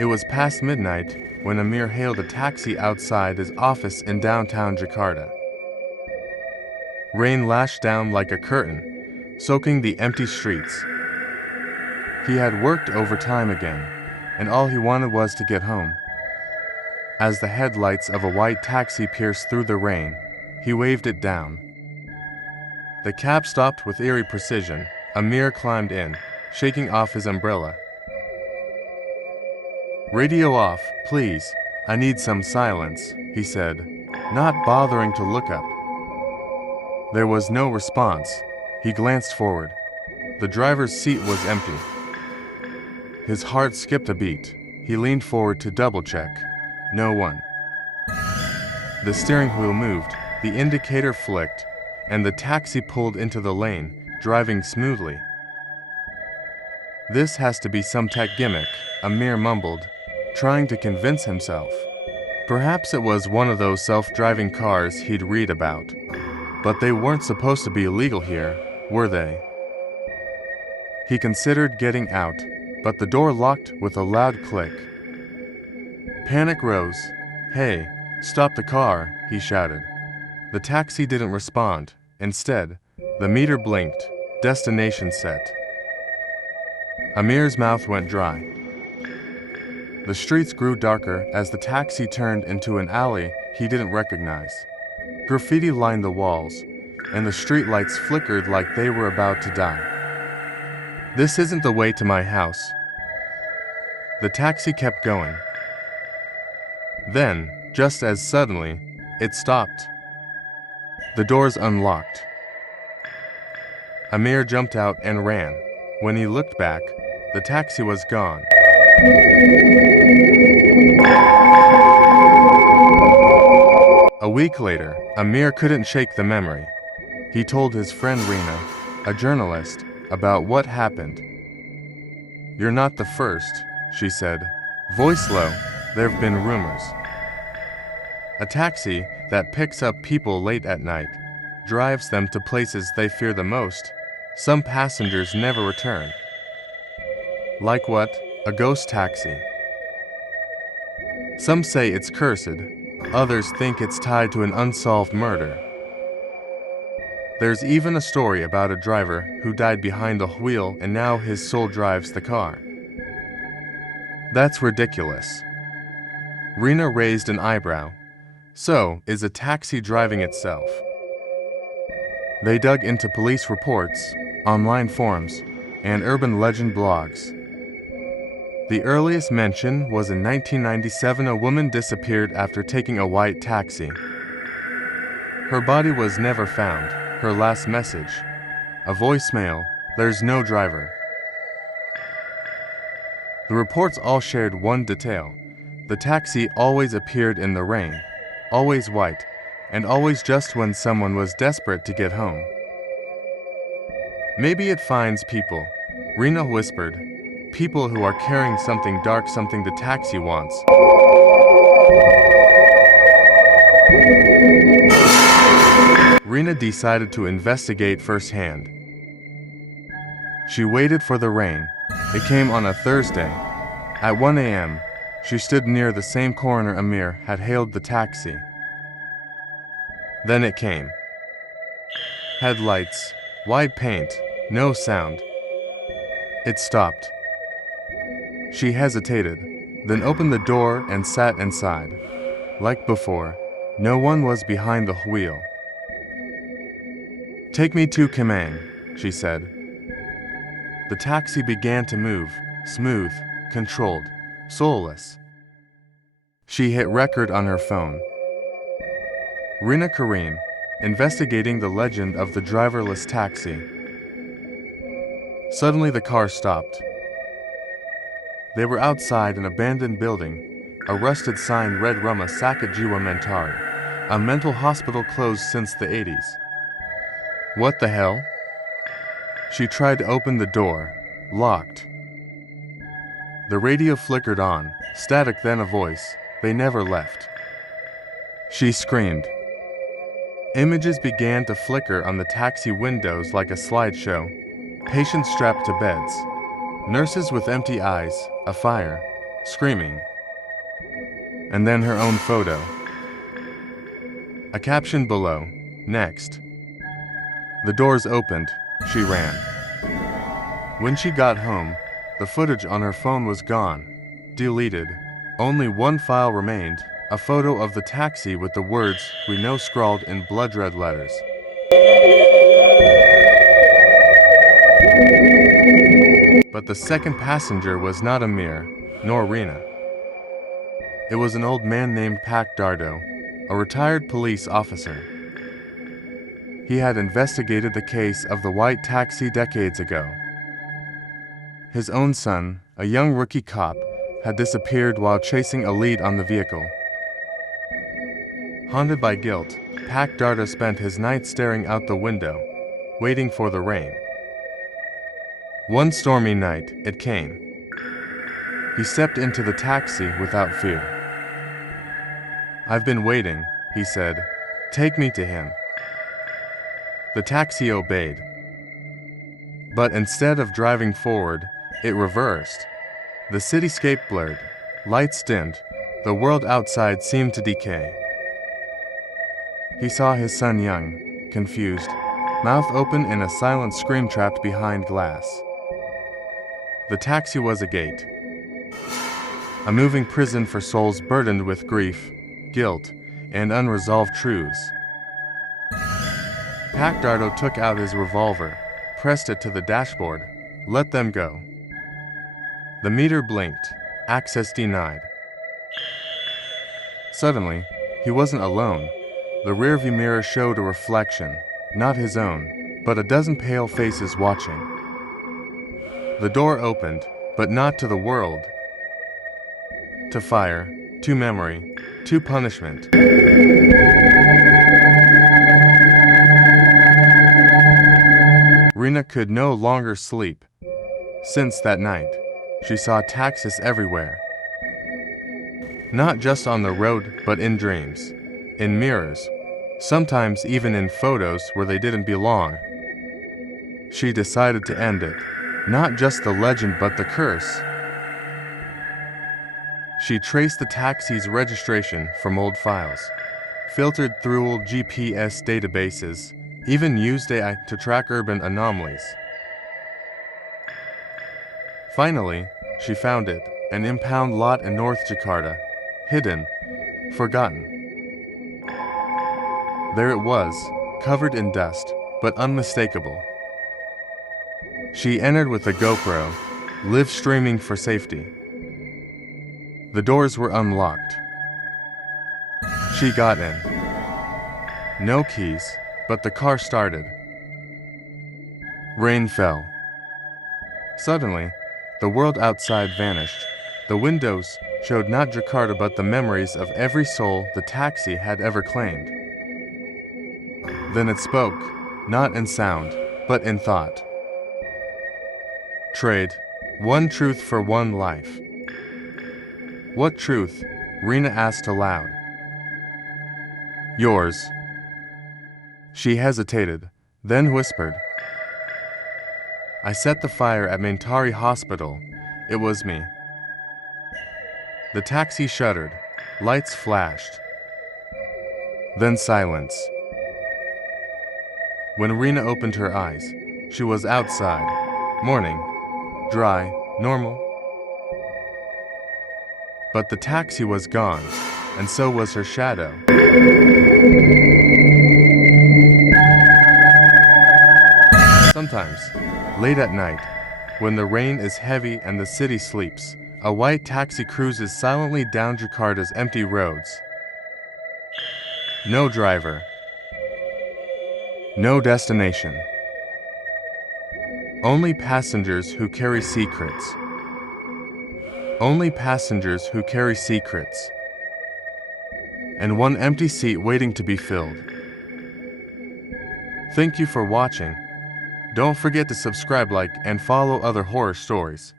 It was past midnight when Amir hailed a taxi outside his office in downtown Jakarta. Rain lashed down like a curtain, soaking the empty streets. He had worked overtime again, and all he wanted was to get home. As the headlights of a white taxi pierced through the rain, he waved it down. The cab stopped with eerie precision. Amir climbed in, shaking off his umbrella. "Radio off, please. I need some silence," he said, not bothering to look up. There was no response. He glanced forward. The driver's seat was empty. His heart skipped a beat. He leaned forward to double-check. No one. The steering wheel moved, the indicator flicked, and the taxi pulled into the lane, driving smoothly. "This has to be some tech gimmick," Amir mumbled, trying to convince himself. Perhaps it was one of those self-driving cars he'd read about. But they weren't supposed to be illegal here, were they? He considered getting out, but the door locked with a loud click. Panic rose. "Hey, stop the car," he shouted. The taxi didn't respond. Instead, the meter blinked, destination set. Amir's mouth went dry. The streets grew darker as the taxi turned into an alley he didn't recognize. Graffiti lined the walls, and the streetlights flickered like they were about to die. "This isn't the way to my house." The taxi kept going. Then, just as suddenly, it stopped. The doors unlocked. Amir jumped out and ran. When he looked back, the taxi was gone. A week later, Amir couldn't shake the memory. He told his friend Rina, a journalist, about what happened. "You're not the first," she said, voice low. "There've been rumors. A taxi that picks up people late at night, drives them to places they fear the most. Some passengers never return." "Like what? A ghost taxi?" "Some say it's cursed. Others think it's tied to an unsolved murder. There's even a story about a driver who died behind the wheel and now his soul drives the car." "That's ridiculous." Rina raised an eyebrow. "So, is a taxi driving itself?" They dug into police reports, online forums, and urban legend blogs. The earliest mention was in 1997. A woman disappeared after taking a white taxi. Her body was never found. Her last message, a voicemail, "There's no driver." The reports all shared one detail. The taxi always appeared in the rain, always white, and always just when someone was desperate to get home. "Maybe it finds people," Rina whispered. "People who are carrying something dark, something the taxi wants." Rina decided to investigate firsthand. She waited for the rain. It came on a Thursday. At 1 a.m., she stood near the same corner Amir had hailed the taxi. Then it came. Headlights, white paint, no sound. It stopped. She hesitated, then opened the door and sat inside. Like before, no one was behind the wheel. "Take me to Kemang," she said. The taxi began to move, smooth, controlled, soulless. She hit record on her phone. Rina Karim, investigating the legend of the driverless taxi. Suddenly the car stopped. They were outside an abandoned building. A rusted sign read Rumah Sakit Jiwa Mentari, a mental hospital closed since the 80s. What the hell? She tried to open the door, locked. The radio flickered on, static, then a voice. They never left. She screamed. Images began to flicker on the taxi windows like a slideshow. Patients strapped to beds. Nurses with empty eyes, a fire. screaming. And then her own photo. A caption below, "Next." The doors opened, she ran. When she got home, the footage on her phone was gone, deleted. Only one file remained, a photo of the taxi with the words, "We know," scrawled in blood red letters. But the second passenger was not Amir, nor Rina. It was an old man named Pak Dardo, a retired police officer. He had investigated the case of the white taxi decades ago. His own son, a young rookie cop, had disappeared while chasing a lead on the vehicle. Haunted by guilt, Pak Dardo spent his nights staring out the window, waiting for the rain. One stormy night, it came. He stepped into the taxi without fear. "I've been waiting," he said. "Take me to him." The taxi obeyed. But instead of driving forward, it reversed. The cityscape blurred, lights dimmed, the world outside seemed to decay. He saw his son young, confused, mouth open in a silent scream trapped behind glass. The taxi was a gate. A moving prison for souls burdened with grief, guilt, and unresolved truths. Pak Dardo took out his revolver, pressed it to the dashboard, let them go. The meter blinked, access denied. Suddenly, he wasn't alone. The rearview mirror showed a reflection, not his own, but a dozen pale faces watching. The door opened, but not to the world. To fire, to memory, to punishment. Rina could no longer sleep. Since that night, she saw taxis everywhere. Not just on the road, but in dreams, in mirrors, sometimes even in photos where they didn't belong. She decided to end it, not just the legend but the curse. She traced the taxi's registration from old files, filtered through old GPS databases, even used AI to track urban anomalies. Finally, she found it, an impound lot in North Jakarta, hidden, forgotten. There it was, covered in dust, but unmistakable. She entered with a GoPro, live streaming for safety. The doors were unlocked. She got in. No keys, but the car started. Rain fell. Suddenly, the world outside vanished. The windows showed not Jakarta but the memories of every soul the taxi had ever claimed. Then it spoke, not in sound, but in thought. Trade, one truth for one life. What truth? Rina asked aloud. Yours. She hesitated, then whispered. I set the fire at Mentari Hospital. It was me. The taxi shuddered. Lights flashed. Then silence. When Rina opened her eyes, she was outside. Morning. Dry, normal. But the taxi was gone, and so was her shadow. Sometimes, late at night, when the rain is heavy and the city sleeps, a white taxi cruises silently down Jakarta's empty roads. No driver. No destination. Only passengers who carry secrets. Only passengers who carry secrets. And one empty seat waiting to be filled. Thank you for watching. Don't forget to subscribe, like, and follow other horror stories.